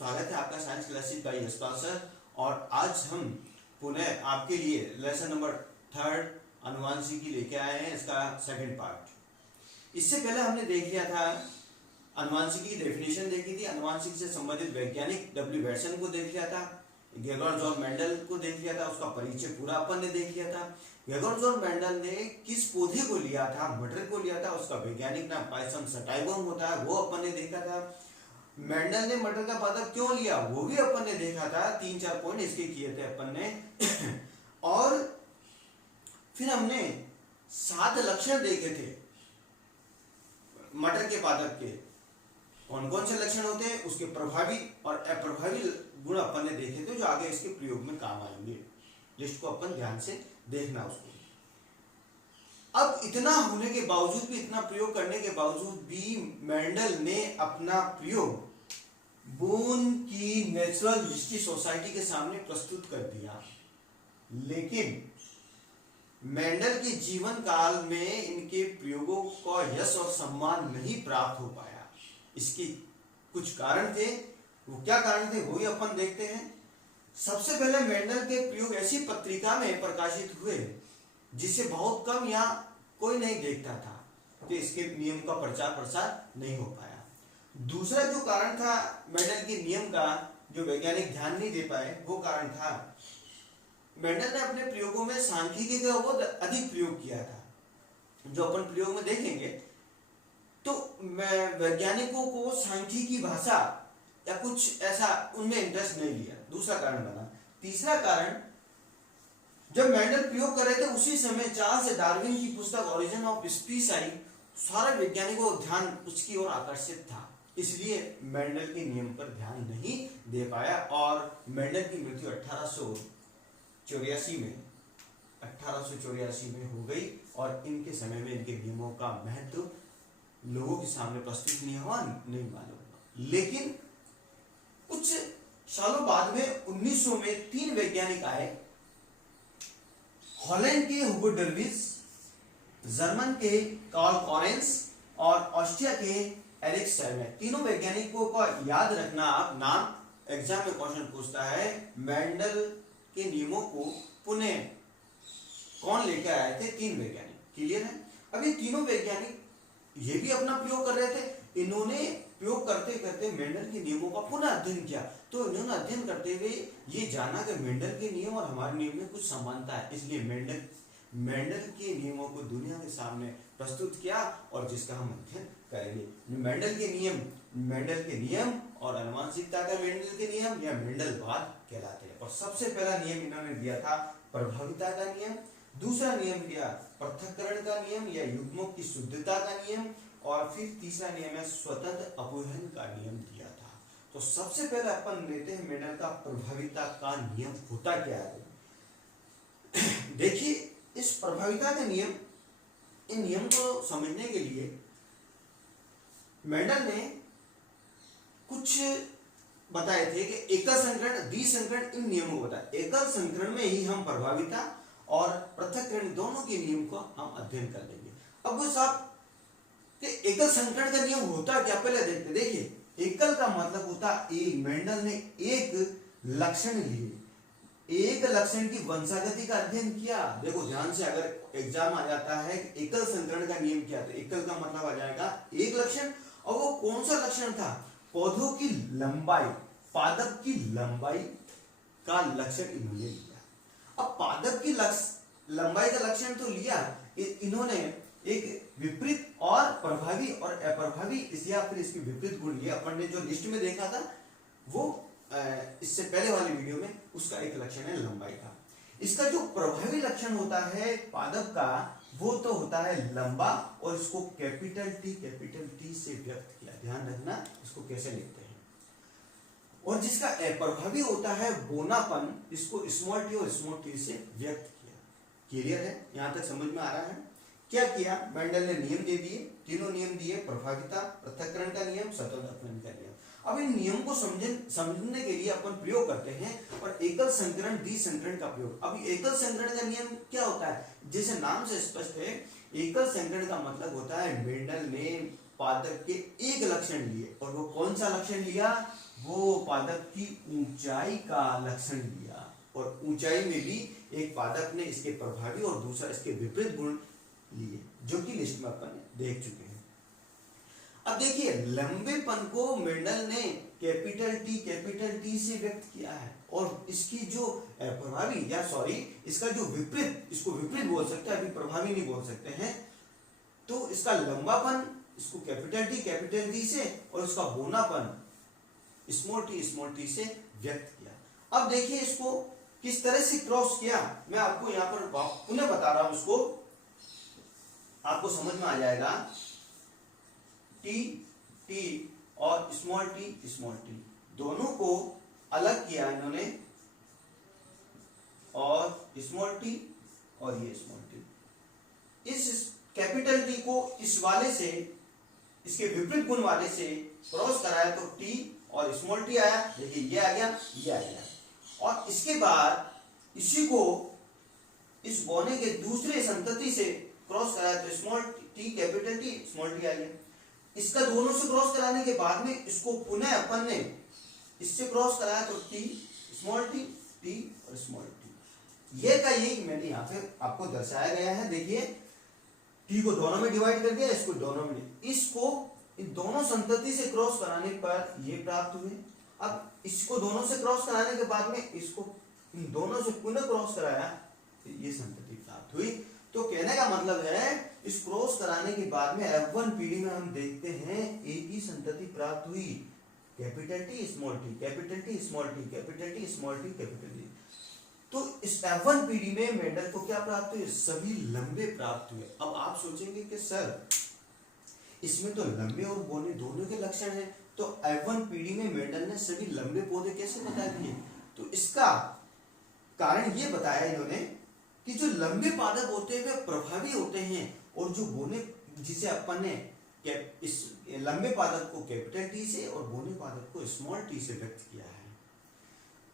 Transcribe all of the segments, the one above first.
स्वागत है आपका science classes bye Yashpal sir. और आज हम पुनः आपके लिए लेसन नंबर 3 अनुवांशिकी लेके आए हैं, इसका सेकंड पार्ट। इससे पहले हमने देख लिया था अनुवांशिकी की डेफिनेशन देखी थी, अनुवांशिकी से संबंधित वैज्ञानिक डब्ल्यू वैटसन को देख लिया था, गेगोर्स और मेंडल को देख लिया था, उसका परिचय पूरा अपन ने देख लिया था। गेगोर्स और मेंडल ने किस पौधे को लिया था, मटर को लिया था, उसका वैज्ञानिक नाम पायसम सटाइवम होता है, वो अपन ने देखा था। मेंडल ने मटर का पादप क्यों लिया वो भी अपन ने देखा था, 3-4 पॉइंट इसके किए थे अपन ने। और फिर हमने 7 लक्षण देखे थे मटर के पादप के। कौन कौन से लक्षण होते हैं, उसके प्रभावी और अप्रभावी गुण अपन ने देखे थे जो आगे इसके प्रयोग में काम आएंगे। लिस्ट को अपन ध्यान से देखना उसको। अब इतना होने के बावजूद भी, इतना प्रयोग करने के बावजूद भी मेंडल ने अपना प्रयोग बोन की नेचुरल हिस्ट्री सोसाइटी के सामने प्रस्तुत कर दिया, लेकिन मेंडल के जीवन काल में इनके प्रयोगों को यश और सम्मान नहीं प्राप्त हो पाया। इसके कुछ कारण थे, वो क्या कारण थे वो ही अपन देखते हैं। सबसे पहले मेंडल के प्रयोग ऐसी पत्रिका में प्रकाशित हुए जिसे बहुत कम या कोई नहीं देखता था, तो इसके नियम का प्रचार प्रसार नहीं हो पाया। दूसरा जो कारण था मेंडल के नियम का, जो वैज्ञानिक ध्यान नहीं दे पाए, वो कारण था मेंडल ने अपने प्रयोगों में सांख्यिकी का बहुत अधिक प्रयोग किया था। जो अपन प्रयोग में देखेंगे तो वैज्ञानिकों को सांख्यिकी भाषा या कुछ ऐसा उनमें इंटरेस्ट नहीं लिया, दूसरा कारण बना। तीसरा कारण, जब मेंडल प्रयोग कर रहे थे उसी समय चार्ल्स डार्विन की पुस्तक ओरिजिन ऑफ स्पीसीज आई, सारे वैज्ञानिकों का ध्यान उसकी ओर आकर्षित था, इसलिए मेंडल के नियम पर ध्यान नहीं दे पाया। और मेंडल की मृत्यु 1884 में हो गई और इनके समय में इनके नियमों का महत्व लोगों के सामने प्रस्तुत नहीं हुआ, नहीं मालूम। लेकिन कुछ सालों बाद में 1900 में 3 वैज्ञानिक आए, हॉलैंड के हुगो डर्विस, जर्मन के कार्ल कॉरेंस और ऑस्ट्रिया के एरिक स्टर्नर। तीनों वैज्ञानिकों को याद रखना आप, नाम एग्जाम में क्वेश्चन पूछता है। मेंडल के नियमों को पुनः कौन लेकर आए थे? 3 वैज्ञानिक। क्लियर है? अब ये तीनों वैज्ञानिक ये भी अपना प्रयोग कर रहे थे। इन्होंने प्रयोग करते करते मेंडल के नियमों का पुनः अध्ययन किया, तो इन्होंने अध्ययन करते हुए ये जाना कि मेंडल के नियम और हमारे नियम में कुछ समानता है, इसलिए मेंडल के नियमों को दुनिया के सामने प्रस्तुत किया और जिसका हम अध्ययन करेंगे। मेंडल के नियम और आनुवंशिकता का मेंडल के नियम या मेंडलवाद कहलाते हैं। और सबसे पहला नियम इन्होंने दिया था प्रभाविता का नियम, दूसरा नियम दिया पृथक्करण का नियम या युग्मों की शुद्धता का नियम, और फिर तीसरा नियम है स्वतंत्र अपवहन का नियम दिया था। तो सबसे पहले अपन लेते हैं मेंडल का प्रभाविता का नियम होता क्या है। देखिए, इस प्रभाविता का नियम, इन नियम को समझने के लिए मेंडल ने कुछ बताए थे कि एकल संकरण, द्विसंकरण, इन नियमों को बताया। एकल संकरण में ही हम प्रभाविता और पृथक्करण दोनों के नियम को हम अध्ययन कर लेंगे। अब वो साहब एकल संकरण का नियम होता क्या, पहले देखते। देखिए, एकल का मतलब होता एक, मेंडल ने एक लक्षण लिए, एक लक्षण की वंशागति का अध्ययन किया। देखो ध्यान से, अगर एग्जाम आ जाता है एकल संकरण का नियम क्या, तो एकल का मतलब आ जाएगा एक लक्षण, और वो कौन सा लक्षण था? पौधों की लंबाई, पादप की लंबाई का लक्षण इन्होंने लिया। अब पादप की लंबाई का लक्षण तो लिया, इन्होंने एक विपरीत और प्रभावी और अप्रभावी, या फिर इसके विपरीत गुण लिया। अपन ने जो लिस्ट में देखा था वो इससे पहले वाली वीडियो में, उसका एक लक्षण है लंबाई का। इसका जो प्रभावी लक्षण होता है पादप का, वो तो होता है लंबा, और इसको कैपिटल टी से व्यक्त किया। ध्यान रखना इसको कैसे लिखते हैं। और जिसका अप्रभावी होता है बोनापन, इसको स्मॉल टी से व्यक्त किया। क्लियर है? यहां तक समझ में आ रहा है? क्या किया मेंडल ने? नियम दे दिए, तीनों नियम दिए, प्रभाविता, पृथक्करण का नियम, स्वतंत्र अपवहन का नियम। अब इन नियम को समझने के लिए अपन प्रयोग करते हैं और एकल संकरण, द्विसंकरण का प्रयोग। अब एकल संकरण का नियम क्या होता है? जैसे नाम से स्पष्ट है, एकल संकरण का मतलब होता है मेंडल ने पादप के एक लक्षण लिए, और वो कौन सा लक्षण लिया? वो पादप की ऊंचाई का लक्षण लिया, और ऊंचाई में भी एक पादप ने इसके प्रभावी और दूसरा इसके विपरीत गुण लिए, जो कि लिस्ट में अपन देख चुके हैं। अब देखिए, लंबेपन को मेंडल ने कैपिटल टी से व्यक्त किया है, और इसकी जो प्रभावी या सॉरी इसका जो विपरीत, इसको विपरीत बोल सकते हैं, अभी प्रभावी नहीं बोल सकते हैं, तो इसका लंबापन इसको कैपिटल टी से और इसका बोनापन स्मॉल टी से व्यक्त किया। अब देखिए इसको किस तरह से क्रॉस किया, मैं आपको यहाँ पर पुनः बता रहा हूं, इसको आपको समझ में आ जाएगा। टी और स्मॉल टी दोनों को अलग किया इन्होंने, और स्मॉल टी और ये स्मॉल टी, इस कैपिटल टी को इस वाले से, इसके विपरीत गुण वाले से क्रॉस कराया तो टी और स्मॉल टी आया, देखिए ये आ गया, ये आ गया, और इसके बाद इसी को इस बोने के दूसरे संतति से क्रॉस कराया तो small T capital T small T आ गया। इसका दोनों से क्रॉस कराने के बाद में इसको पुनः अपन ने इससे क्रॉस कराया तो टी और स्मॉल टी, ये का यही मैंने यहाँ पे आपको दर्शाया गया है। देखिए टी को दोनों में डिवाइड कर दिया, इसको दोनों में, इसको इन दोनों संतति से क्रॉस कराने पर ये प्राप्त हुए। अब इसको दोनों से क्रॉस कराने के बाद में इसको इन दोनों से पुनः क्रॉस कराया तो ये संतति प्राप्त हुई। तो कहने का मतलब है, इस क्रॉस कराने के बाद में F1 पीढ़ी में हम देखते हैं एक ही संतति प्राप्त हुई, capital T small T capital T small T capital T small T capital T. तो इस F1 पीढ़ी में मेंडल को क्या प्राप्त हुए, सभी लंबे प्राप्त हुए। अब आप सोचेंगे कि सर इसमें तो लंबे और बोने दोनों के लक्षण हैं, तो F1 पीढ़ी में मेंडल ने सभी लंबे पौधे कैसे बता दिए? तो इसका कारण ये बताया इन्होंने कि जो लंबे पादप होते हैं वे प्रभावी होते हैं, और जो बोने, जिसे अपन ने इस लंबे पादप को कैपिटल टी से और बोने पादप को स्मॉल टी से व्यक्त किया है।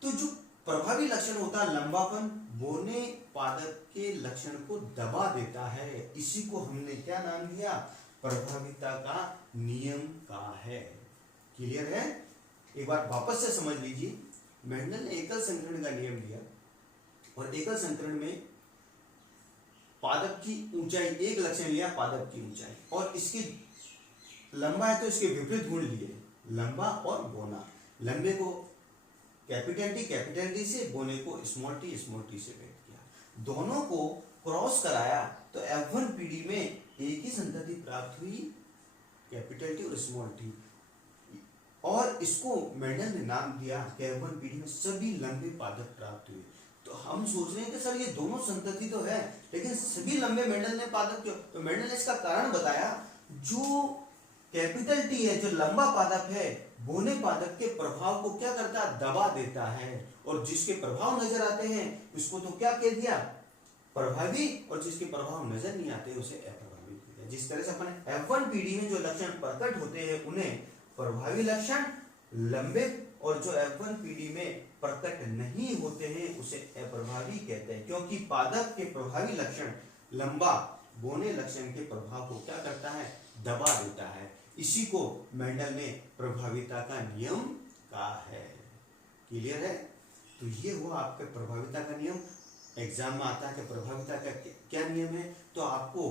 तो जो प्रभावी लक्षण होता है लंबापन, बोने पादप के लक्षण को दबा देता है, इसी को हमने क्या नाम दिया, प्रभाविता का नियम का है। क्लियर है? एक बार वापस से समझ लीजिए, मेंडल ने एकल संकरण का नियम दिया, और एकल संकरण में पादप की ऊंचाई, एक लक्षण लिया पादप की ऊंचाई, और इसकी लंबा है तो इसके विपरीत गुण लिए, लंबा और बोना। लंबे को कैपिटल टी से, बोने को स्मॉल टी से व्यक्त किया। दोनों को क्रॉस कराया तो F1 पीढ़ी में एक ही संतति प्राप्त हुई, कैपिटल टी और स्मॉल टी, और इसको मेंडल ने नाम दिया कि F1 पीढ़ी में सभी लंबे पादप प्राप्त हुए। तो हम सोच रहे हैं कि सर ये दोनों संतति तो है, लेकिन सभी लंबे मेंडल ने पादप क्यों? तो मेंडल ने इसका कारण बताया, जो कैपिटल टी है, जो लंबा पादप है, बोने पादप के प्रभाव को क्या करता है, दबा देता है, और जिसके प्रभाव नजर आते हैं उसको तो क्या कह दिया, प्रभावी, और जिसके प्रभाव नजर नहीं आते उसे अप्रभावी कह दिया। जिस तरह से अपने F1 पीढ़ी में जो लक्षण प्रकट होते हैं उन्हें प्रभावी लक्षण, लंबे, और जो F1 पीढ़ी में प्रकट नहीं होते हैं उसे अप्रभावी कहते हैं, क्योंकि पादप के प्रभावी लक्षण लंबा, बोने लक्षण के प्रभाव को क्या करता है, दबा देता है। इसी को मेंडल ने प्रभाविता का नियम कहा है। क्लियर है? तो ये हुआ आपका प्रभाविता का नियम। एग्जाम में आता है कि प्रभाविता का क्या नियम है, तो आपको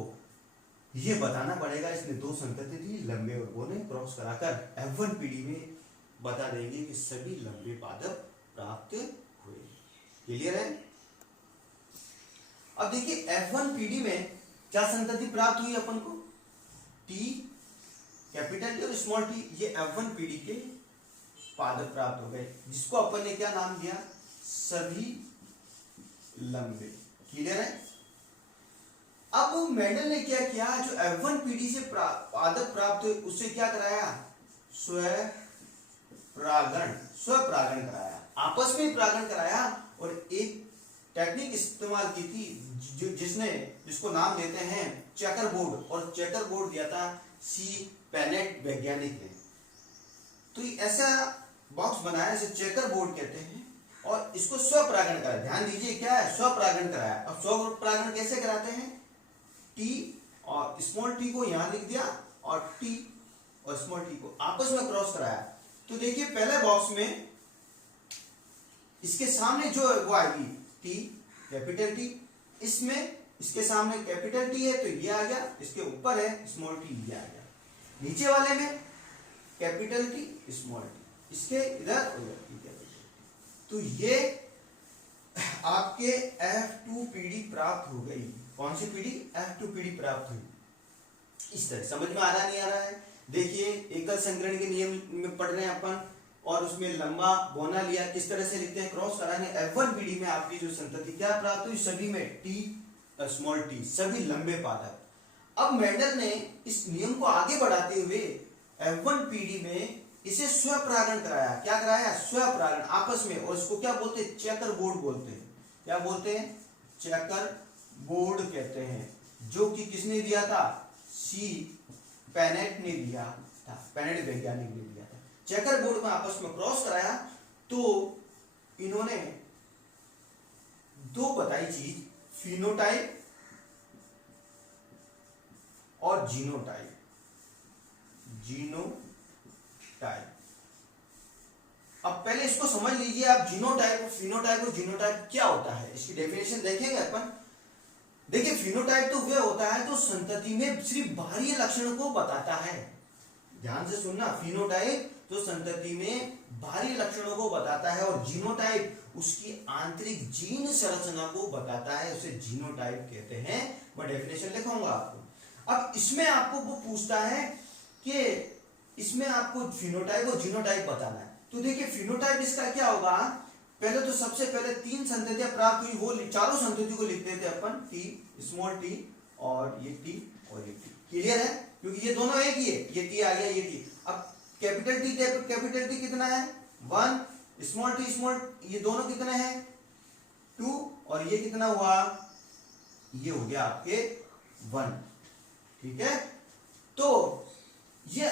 ये बताना पड़ेगा, इसने दो संतति दी, लंबे और बोने, क्रॉस कराकर F1 पीढ़ी में बता देंगे कि सभी लंबे पादप प्राप्त हुए। क्लियर है? अब देखिए F1 पीढ़ी में क्या संतति प्राप्त हुई अपन को, टी, कैपिटल टी और स्मॉल टी, ये F1 पीढ़ी के पादप प्राप्त हो गए, जिसको अपन ने क्या नाम दिया, सभी लंबे। क्लियर है? अब मेंडल ने क्या किया, जो F1 पीढ़ी से पादप प्राप्त हुए उससे क्या कराया, स्वपरागण कराया, आपस में परागण कराया, और एक टेक्निक इस्तेमाल की थी जिसको नाम देते हैं चेकर बोर्ड, और चेकर बोर्ड दिया था सी पेनेट वैज्ञानिक ने। तो ऐसा बॉक्स बनाया, इसे चेकर बोर्ड कहते हैं, और इसको स्वपरागण कराया। ध्यान दीजिए क्या है, स्वपरागण कराया। अब स्वपरागण कैसे कराते हैं, टी और स्मॉल टी को यहां लिख दिया, और टी और स्मॉल टी को आपस में क्रॉस कराया, तो देखिए पहले बॉक्स में इसके सामने जो है वो आएगी टी, कैपिटल टी, इसमें इसके सामने कैपिटल टी है तो ये आ गया, इसके ऊपर है स्मॉल टी, ये आ गया। नीचे वाले में कैपिटल टी स्मॉल टी, इसके इधर और इधर कैपिटल टी। तो ये आपके F2PD प्राप्त हो गई। कौन सी पीढ़ी? F2PD प्राप्त हुई। इस तरह समझ में आ रहा नहीं आ रहा है? देखिए एकल संकरण के नियम में पढ़ रहे हैं अपन, और उसमें लंबा बोना लिया, किस तरह से लिखते हैं, क्रॉस कराने। F1PD में आपकी जो संतति क्या प्राप्त हुई? सभी में टी स्मॉल टी, सभी लंबे पादप। अब मेंडल ने इस नियम को आगे बढ़ाते हुए F1PD में इसे स्वपरागण कराया। क्या कराया? स्वपरागण आपस में, और इसको क्या बोलते हैं? चेकर बोर्ड बोलते हैं। क्या बोलते हैं? चेकर बोर्ड कहते हैं, जो कि किसने दिया था? सी पेनेट ने दिया था, पेनेट वैज्ञानिक ने दिया था। चेकर बोर्ड में आपस में क्रॉस कराया तो इन्होंने दो बताई चीज, फिनोटाइप और जीनोटाइप। जीनोटाइप, अब पहले इसको समझ लीजिए आप, जीनोटाइप और फिनोटाइप। और जीनोटाइप क्या होता है, इसकी डेफिनेशन देखेंगे अपन। देखिए फिनोटाइप तो वह होता है जो संतति में सिर्फ बाहरी लक्षण को बताता है। ध्यान से सुनना, फिनोटाइप जो संतति में बाहरी लक्षणों को बताता है, और जीनोटाइप उसकी आंतरिक जीन संरचना को बताता है, उसे जीनोटाइप कहते हैं। मैं डेफिनेशन लिखाऊंगा आपको। अब इसमें आपको वो पूछता है कि इसमें आपको फिनोटाइप और जीनोटाइप बताना है। तो देखिए फिनोटाइप इसका क्या होगा, पहले तो सबसे पहले तीन संततियां प्राप्त हुई, वो चारों संततियों को लिखते थे अपन, टी स्मॉल टी और ये टी और ये टी। क्लियर है? क्योंकि ये दोनों एक ही है, ये टी आ गया, ये टी। अब कैपिटल टी कितना है? 1, स्मॉल टी स्मॉल, ये दोनों कितने हैं? 2, और ये कितना हुआ? ये हो गया आपके 1। ठीक है, तो ये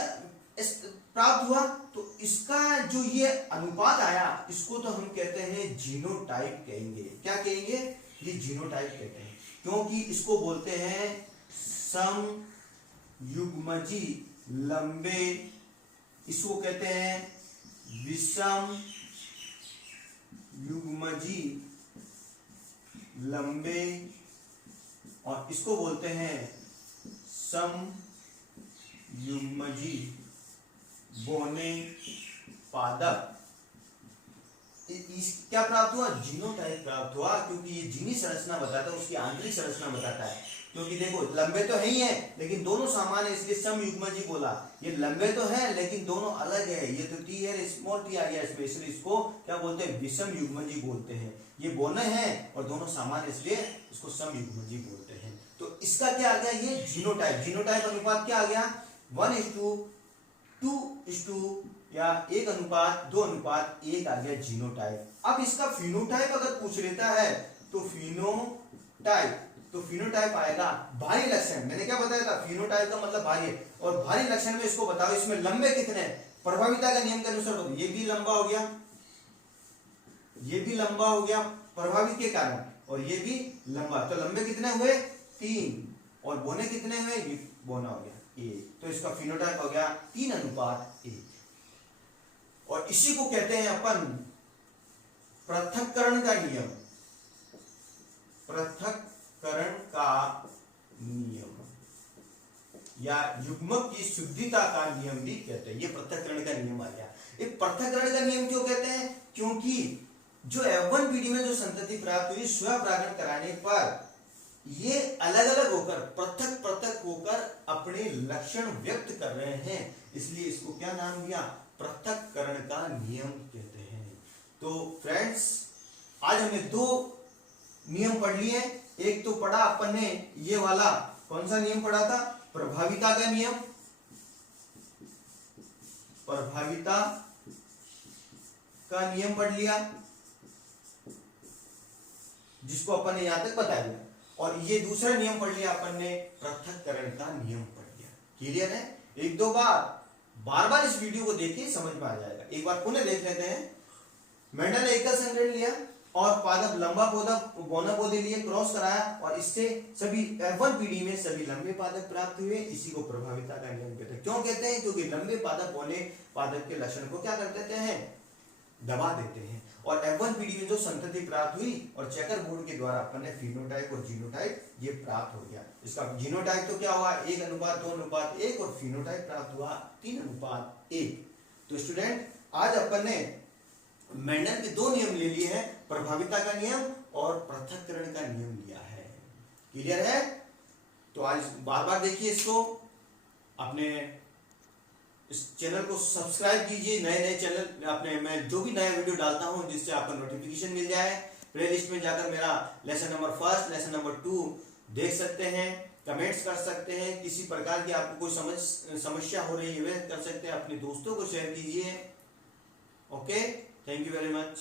प्राप्त हुआ, तो इसका जो ये अनुपात आया, इसको तो हम कहते हैं जीनोटाइप कहेंगे। क्या कहेंगे? ये जीनोटाइप कहते हैं, क्योंकि इसको बोलते हैं समयुग्मजी लंबे, इसको कहते हैं विषम युग्मजी लंबे, और इसको बोलते हैं समयुग्मजी बोने पादप। क्या प्राप्त हुआ? जीनोटाइप प्राप्त हुआ, क्योंकि ये जीनी संरचना बताता है, उसकी आंतरिक संरचना बताता है। क्योंकि देखो लंबे तो है ही है, लेकिन दोनों समान है, इसलिए समयुग्मजी बोला। ये लंबे तो है लेकिन दोनों अलग है, ये तो टी है, स्मॉल टी आ गया इसमें, इसलिए इसको क्या बोलते हैं? विषम युग्मजी बोलते हैं। ये बोने हैं और दोनों समान, इसलिए इसको समयुग्मजी बोलते हैं। तो इसका क्या आ गया? ये जीनोटाइप। जीनोटाइप अनुपात क्या आ गया? 1:2 या 1:2:1 आ गया जीनोटाइप। अब इसका फिनोटाइप अगर पूछ लेता है तो फिनोटाइप आएगा भारी लक्षण। मैंने क्या बताया था? फिनोटाइप का मतलब भारी है, और भारी लक्षण में इसको बताओ इसमें लंबे कितने हैं? प्रभाविता का नियम के अनुसार बताओ। ये भी लंबा हो गया, ये भी लंबा हो गया प्रभावित के कारण, और ये भी लंबा। तो लंबे कितने हुए? 3, और बोने कितने हुए? ये बोना हो गया 1। तो इसका फिनोटाइप हो गया 3:1। और इसी को कहते हैं अपन पृथक्करण का नियम। पृथक्करण का नियम या युग्मक की शुद्धता का नियम भी कहते हैं। ये पृथक्करण का नियम आ गया। ये पृथक्करण का नियम क्यों कहते हैं? क्योंकि जो F1PD में जो संतति प्राप्त हुई, स्वपरागण कराने पर ये अलग अलग होकर, पृथक पृथक होकर अपने लक्षण व्यक्त कर रहे हैं, इसलिए इसको क्या नाम दिया? पृथक्करण का नियम कहते हैं। तो फ्रेंड्स, आज हमने 2 नियम पढ़ लिए। एक तो पढ़ा अपन ने ये वाला, कौन सा नियम पढ़ा था? प्रभाविता का नियम। प्रभाविता का नियम पढ़ लिया, जिसको अपन ने यहां तक बता दिया। और ये दूसरा नियम पढ़ लिया अपन ने, पृथक्करण का नियम पढ़ लिया। क्लियर है? 1-2 बार बार इस वीडियो को देखिए, समझ में आ जाएगा। एक बार पुनः देख लेते हैं। मेंडल ने एकल संकरण लिया, और पादप लंबा बौना पौधे लिए क्रॉस कराया और इससे सभी F1 पीढ़ी में सभी लंबे पादप प्राप्त हुए। इसी को प्रभाविता का नियम कहते हैं। क्यों कहते हैं? क्योंकि लंबे पादप बौने पादप के लक्षण को क्या कर देते हैं? दबा देते हैं। और F1 पीढ़ी में जो संतति प्राप्त हुई और चेकर बोर्ड के द्वारा अपन ने फिनोटाइप और जीनोटाइप ये प्राप्त हो गया। इसका जीनोटाइप तो क्या हुआ? 1:2:1 और फिनोटाइप प्राप्त हुआ 3:1। तो स्टूडेंट आज अपन ने मेंडल के दो नियम ले लिए हैं, प्रभाविता का नियम और पृथक्करण का नियम लिया है। क्लियर है? तो आज बार बार देखिए इसको, अपने इस चैनल को सब्सक्राइब कीजिए। नए नए चैनल अपने मैं जो भी नया वीडियो डालता हूं जिससे आपको नोटिफिकेशन मिल जाए। प्लेलिस्ट में जाकर मेरा लेसन नंबर 1, लेसन नंबर 2 देख सकते हैं, कमेंट्स कर सकते हैं। किसी प्रकार की आपको कोई समस्या हो रही है वह कर सकते हैं। अपने दोस्तों को शेयर कीजिए। Okay, thank you very much.